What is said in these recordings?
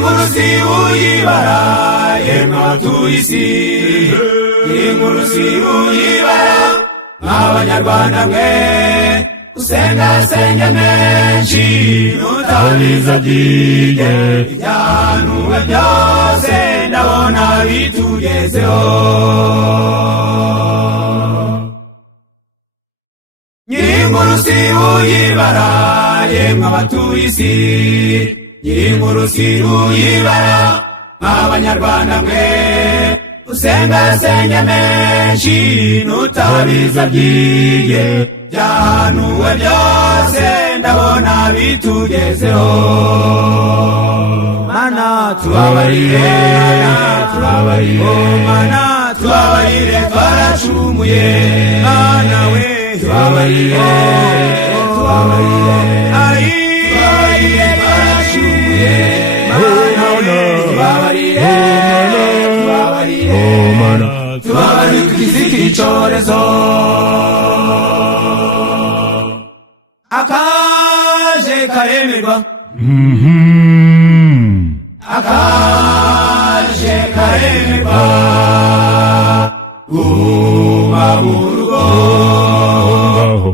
inkuru si uyibara yemwe abatuye isi inkuru si uyibara nk'abanyarwanda mwe usenga senge menshi nutabiza byige ibyahanuwe byose ndabona bitugezeho nyirinkuru si uyibara yemwe abatuye isi nyirinkuru si uyibara nk'abanyarwanda mwe usenga senge menshi nutabiza byige byahanuwe byose ndabona bitugezeho mana tubabarire mana tubabarire twaracumuye mana we tubabarire ayi twaracumuye mana we tubabarire tubabarire tukizika icyorezo akaje karemerwa akaje karemerwa guma mu rugo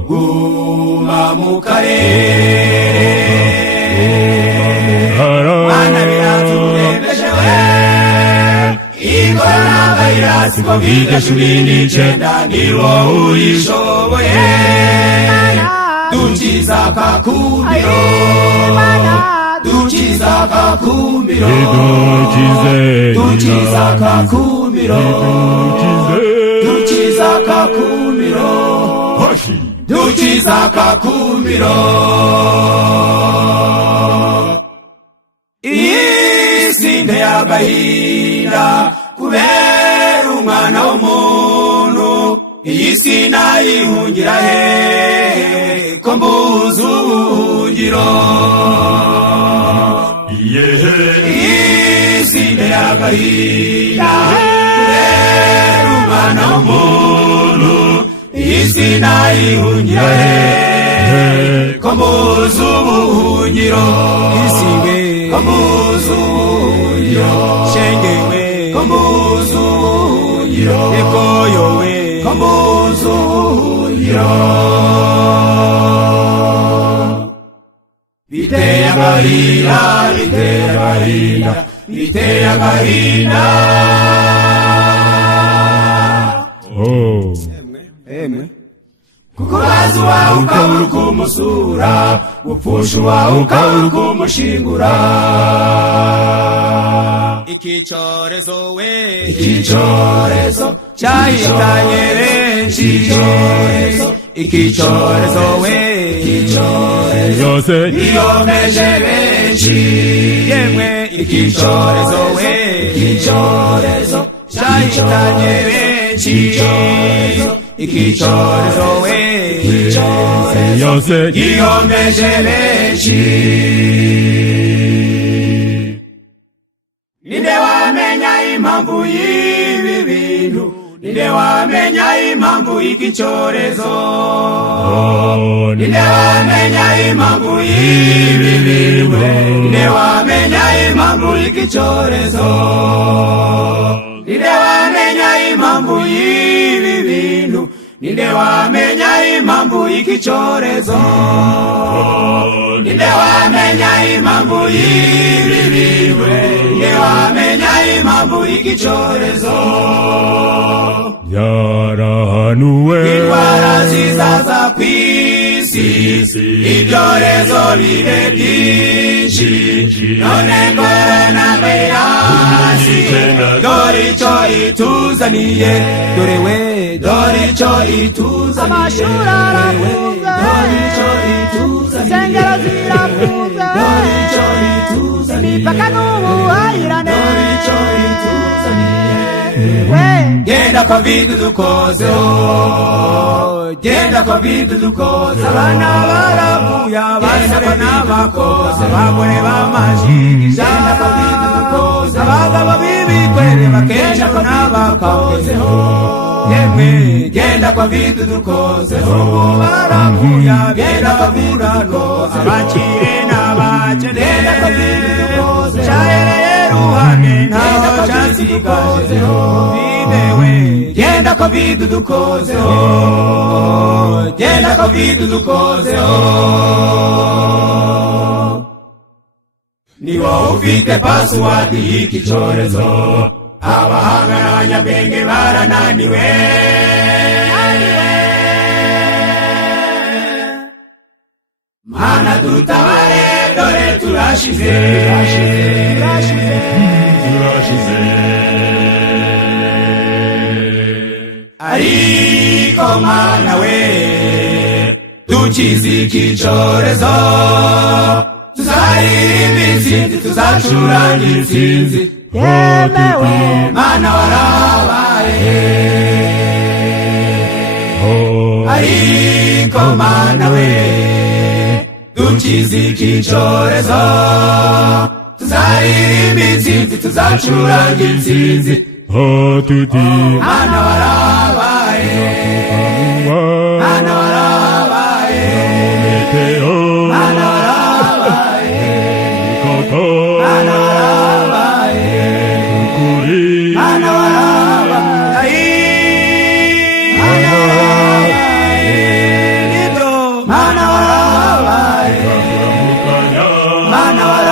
guma mu karere mana biraturembejewe ikoranavirasi COVID-19 niwo uyishoboye dukiza kakumiro dukiza kakumiro dukiza kakumiro dukiza kakumiro dukiza kakumiro isi nteye agahinda kubera umwana w'umuntu iyi si nayihungira he ko mbuze ubuhungiro isi nteye agahinda kubera umwana w'umuntu iyi si nayihungira he ko mbuze ubuhungiro isi we ko mbuze ubuhungiro shenge we ko mbuze ubuhungiro ekoyo we ko mbuze ubuhungiro biteye agahinda biteye agahinda biteye agahinda emwe kuko bazi wawe ukabura ukumusura gupfusha uwawe ukabura ukumushingura ikicyorezo we ikicyorezo cyahitanye benshi ikicyorezo we ikicyorezo iyomeje benshi yemwe ikicyorezo we ikicyorezo cyahitanye benshi ikicyorezo we ikicyorezo iyomeje benshi ninde wamenya impamvu y'ibi bintu ninde wamenya impamvu y'iki cyorezo ninde wamenya impamvu y'ibi bintu ninde wamenya impamvu y'iki cyorezo ninde wamenya impamvu y'ibi bintu ninde wamenya impamvu y'iki cyorezo ninde wamenya impamvu y'ibi bintu ninde wamenya impamvu y'iki cyorezo yarahanuwe indwara zizaza ku isi ibyorezo bibe byinshi none koronavirasi dore icyo ituzaniye dore we dore icyo ituzaniye amashuri arafunze dore icyo ituzaniye insengero zirafunze dore icyo ituzaniye imipaka n'ubuhahirane dore icyo ituzaniye we genda covid dukozeho genda covid dukozeho abana baravuye abasore n'abakozi abagore b'amajigija genda covid dukozeho abagabo b'ibikorere bakesha ko n'abakozeho yemwe genda covid dukozeho baravuye genda covid dukozeho abakire n'abakene genda covid dukozeho zikozeho videwe genda covid dukozeho genda covid dukozeho ni wowe ufite password y'iki cyorezo abahanga n'abanyabwenge barananiwe mana dutabare dore turashize ariko mana we dukize iki cyorezo tuzaririmba intsinzi tuzacuranga intsinzi yemewe mana warabaye ariko mana we dukize iki cyorezo tuzaririmba intsinzi tuzacuranga intsinzi mana warabaye mana warabaye mana warabaye mana warabaye mana warabaye mana warabaye mana warabaye mana warabaye